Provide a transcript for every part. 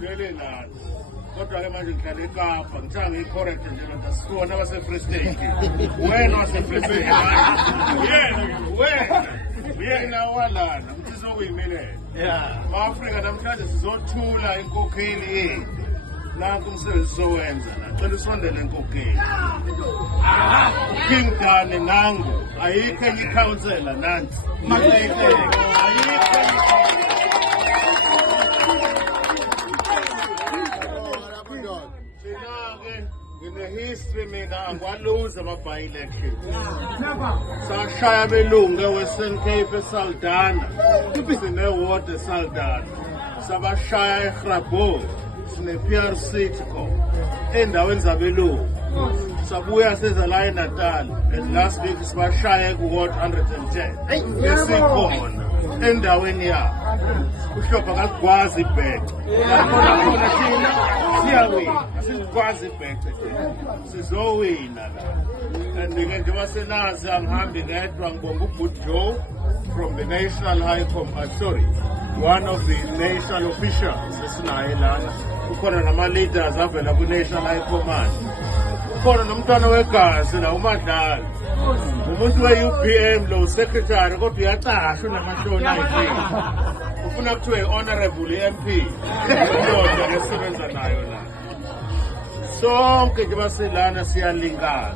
sikhulele lana. Kodwa ke manje ngihlala eKapa, ngithanga i-correct nje lona sibona abase-Free State. Wena wase-Free State. Yena walana, uthi sokuyimele. Ma-Afrika namhlanje sizothula inkokheli yethu. Nanku umsebenzi sowenza la. Cela usondele enkokheli. King Dane nangu, ayikho enye ikhansela nansi. Mahleke. Ayikho enye history mina angwaluza ama-by-election. Sashaya belungu e-Western Cape eSaldanha. Sine-ward eSaldanha. Sabashaya eGrabhow. Sine-PRC khona. Endaweni zabelungu. Sabuya seza la eNatal. And last week sibashaya ku-ward 110. Esikhona. Endaweni yabo. Uhlopha kasigwazi ibhece. Khona thina siyawina. Asikwazi ibhece. Sizowina la. And nje basenazi angihambi ngedwa ngibonga uBut Joe from the National High Command. One of the national officials esinaye lana. Ukhona nama-leaders avela ku-National High Command. Ukhona nomntwana wegazi la uMadlala. Umuntu we-UPM lo secretary kodwa uyacasha unamashona ayithini. Ufuna kuthiwe i-honorable MP. Indoda esebenza nayo la. Sonke nje baselana siyalingana.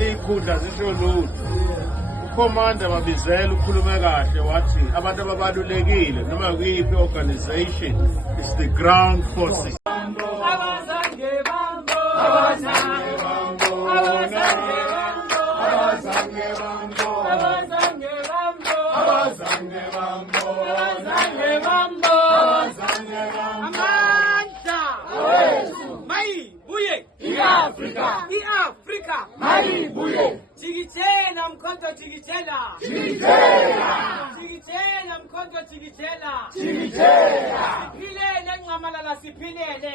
Iy'khundla zisho lutho. Ukhomanda babizela ukhulume kahle wathi abantu ababalulekile noma kuyiphi organization is the ground forces. I-Afrika mayibuye jikijela mkhonto jikijela mkhonto jikijela siphilele nqamalala siphilele